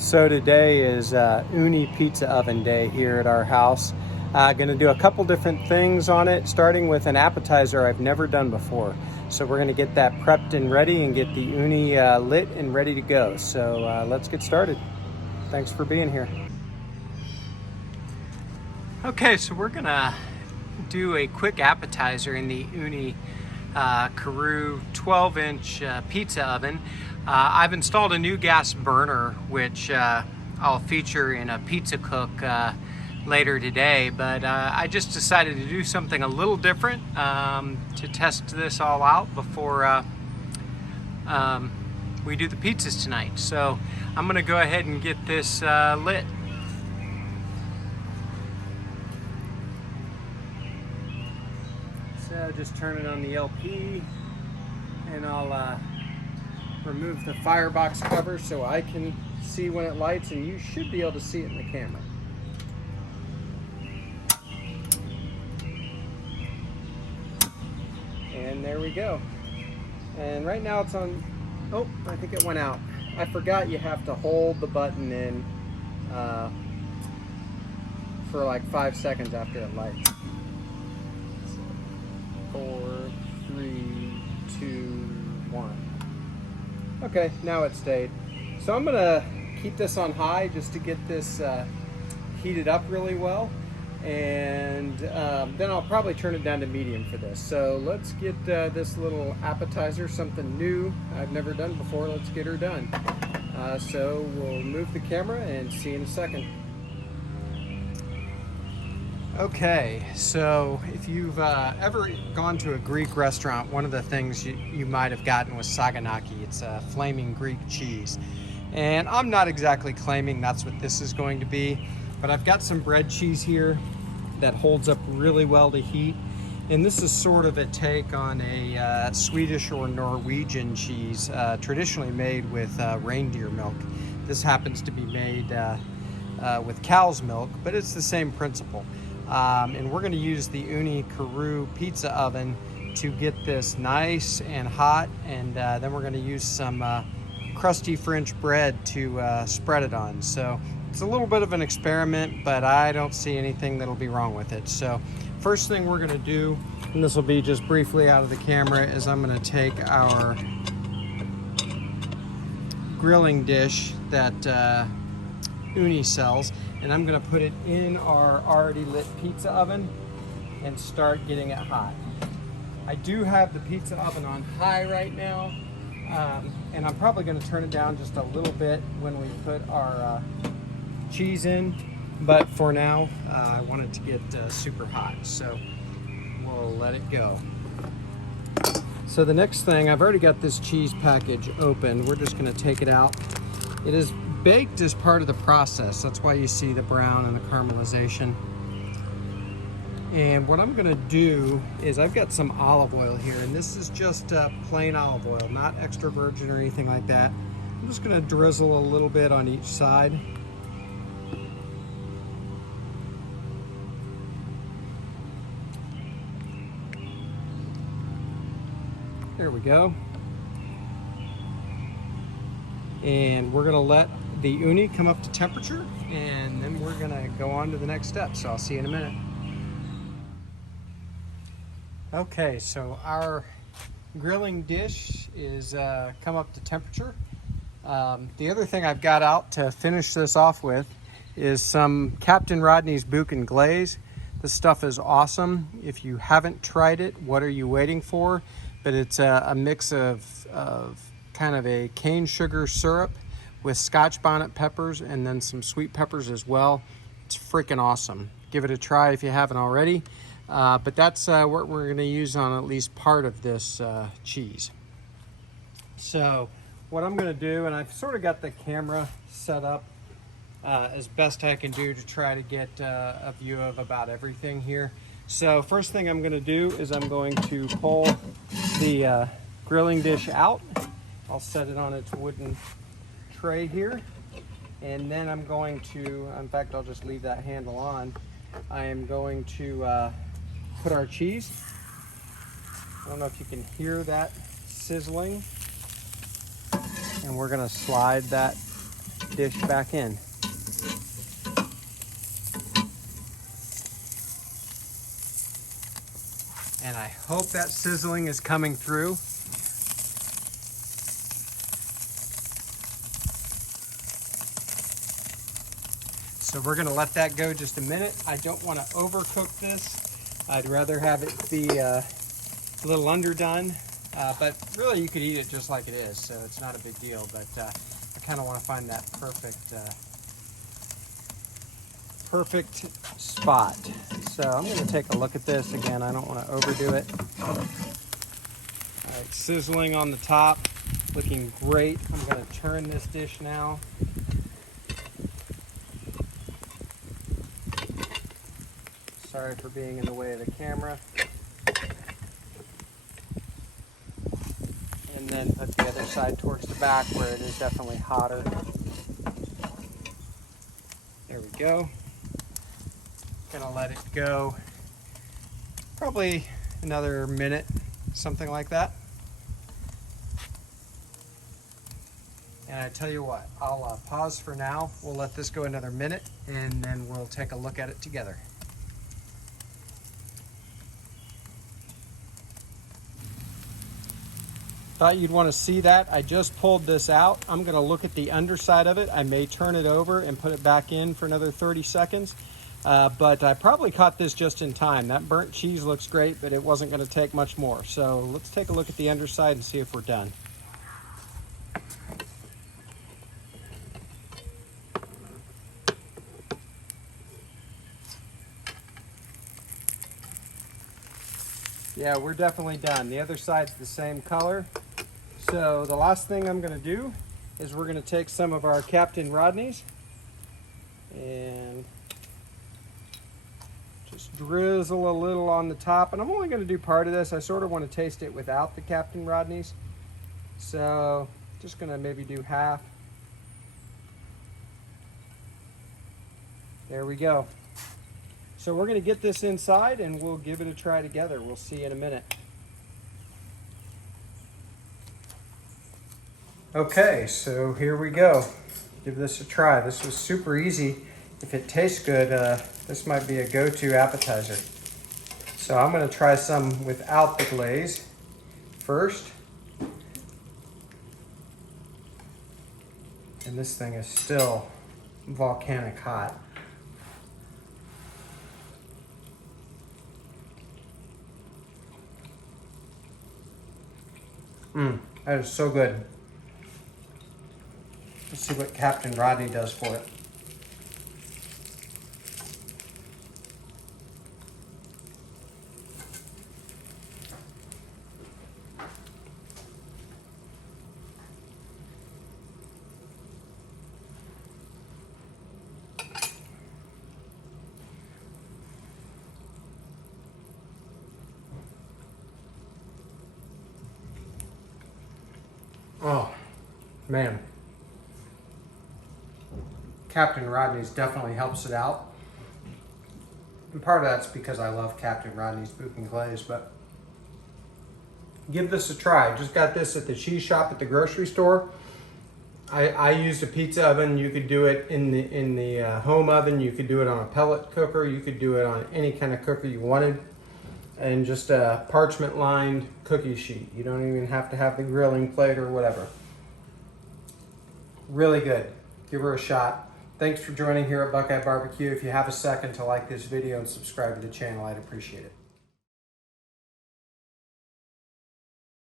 So today is Ooni Pizza Oven Day here at our house. Gonna do a couple different things on it, starting with an appetizer I've never done before. So we're gonna get that prepped and ready and get the Ooni lit and ready to go. So let's get started. Thanks for being here. Okay, so we're gonna do a quick appetizer in the Ooni Karu 12-inch pizza oven. I've installed a new gas burner, which I'll feature in a pizza cook later today, but I just decided to do something a little different to test this all out before we do the pizzas tonight. So I'm gonna go ahead and get this lit. So just turn it on the LP, and I'll remove the firebox cover so I can see when it lights, and you should be able to see it in the camera. And there we go. And right now it's on, oh, I think it went out. I forgot you have to hold the button in for like 5 seconds after it lights. 4, 3, 2, 1. Okay, now it stayed. So I'm gonna keep this on high just to get this heated up really well, and then I'll probably turn it down to medium for this. So let's get this little appetizer, something new I've never done before. Let's get her done. So we'll move the camera and see you in a second. Okay, so if you've ever gone to a Greek restaurant, one of the things you might have gotten was Saganaki. It's a flaming Greek cheese. And I'm not exactly claiming that's what this is going to be, but I've got some bread cheese here that holds up really well to heat. And this is sort of a take on a Swedish or Norwegian cheese, traditionally made with reindeer milk. This happens to be made with cow's milk, but it's the same principle. And we're going to use the Ooni Karu Pizza Oven to get this nice and hot, and then we're going to use some crusty French bread to spread it on. So it's a little bit of an experiment, but I don't see anything that'll be wrong with it. So first thing we're going to do, and this will be just briefly out of the camera, is I'm going to take our grilling dish that Ooni sells, and I'm gonna put it in our already lit pizza oven and start getting it hot. I do have the pizza oven on high right now, and I'm probably gonna turn it down just a little bit when we put our cheese in, but for now, I want it to get super hot, so we'll let it go. So the next thing, I've already got this cheese package open. We're just gonna take it out. It is baked as part of the process. That's why you see the brown and the caramelization. And what I'm gonna do is, I've got some olive oil here, and this is just plain olive oil, not extra virgin or anything like that. I'm just gonna drizzle a little bit on each side. There we go. And we're gonna let the Ooni come up to temperature, and then we're gonna go on to the next step. So I'll see you in a minute. Okay, so our grilling dish is come up to temperature. The other thing I've got out to finish this off with is some Captain Rodney's Boucan Glaze. This stuff is awesome. If you haven't tried it, what are you waiting for? But it's a mix of kind of a cane sugar syrup with Scotch bonnet peppers and then some sweet peppers as well. It's freaking awesome. Give it a try if you haven't already. But that's what we're gonna use on at least part of this cheese. So what I'm gonna do, and I've sort of got the camera set up as best I can do to try to get a view of about everything here. So first thing I'm gonna do is I'm going to pull the grilling dish out. I'll set it on its wooden tray here, and then I'm going to, in fact, I'll just leave that handle on. I am going to put our cheese. I don't know if you can hear that sizzling. And we're gonna slide that dish back in. And I hope that sizzling is coming through. So we're gonna let that go just a minute. I don't wanna overcook this. I'd rather have it be a little underdone, but really you could eat it just like it is, so it's not a big deal, but I kinda wanna find that perfect spot. So I'm gonna take a look at this again. I don't wanna overdo it. All right, sizzling on the top, looking great. I'm gonna turn this dish now. Sorry for being in the way of the camera. And then put the other side towards the back where it is definitely hotter. There we go. Gonna let it go probably another minute, something like that. And I tell you what, I'll pause for now. We'll let this go another minute and then we'll take a look at it together. Thought you'd want to see that. I just pulled this out. I'm going to look at the underside of it. I may turn it over and put it back in for another 30 seconds. But I probably caught this just in time. That burnt cheese looks great, but it wasn't going to take much more. So let's take a look at the underside and see if we're done. Yeah, we're definitely done. The other side's the same color. So the last thing I'm going to do is we're going to take some of our Captain Rodney's and just drizzle a little on the top. And I'm only going to do part of this. I sort of want to taste it without the Captain Rodney's. So just going to maybe do half. There we go. So we're going to get this inside and we'll give it a try together. We'll see in a minute. Okay, so here we go. Give this a try. This was super easy. If it tastes good, this might be a go-to appetizer. So I'm going to try some without the glaze first. And this thing is still volcanic hot. That is so good. Let's see what Captain Rodney does for it. Oh, man. Captain Rodney's definitely helps it out. And part of that's because I love Captain Rodney's Boucan glaze, but give this a try. Just got this at the cheese shop at the grocery store. I used a pizza oven. You could do it in the home oven. You could do it on a pellet cooker. You could do it on any kind of cooker you wanted. And just a parchment lined cookie sheet. You don't even have to have the grilling plate or whatever. Really good. Give her a shot. Thanks for joining here at BuQeye Barbecue. If you have a second to like this video and subscribe to the channel, I'd appreciate it.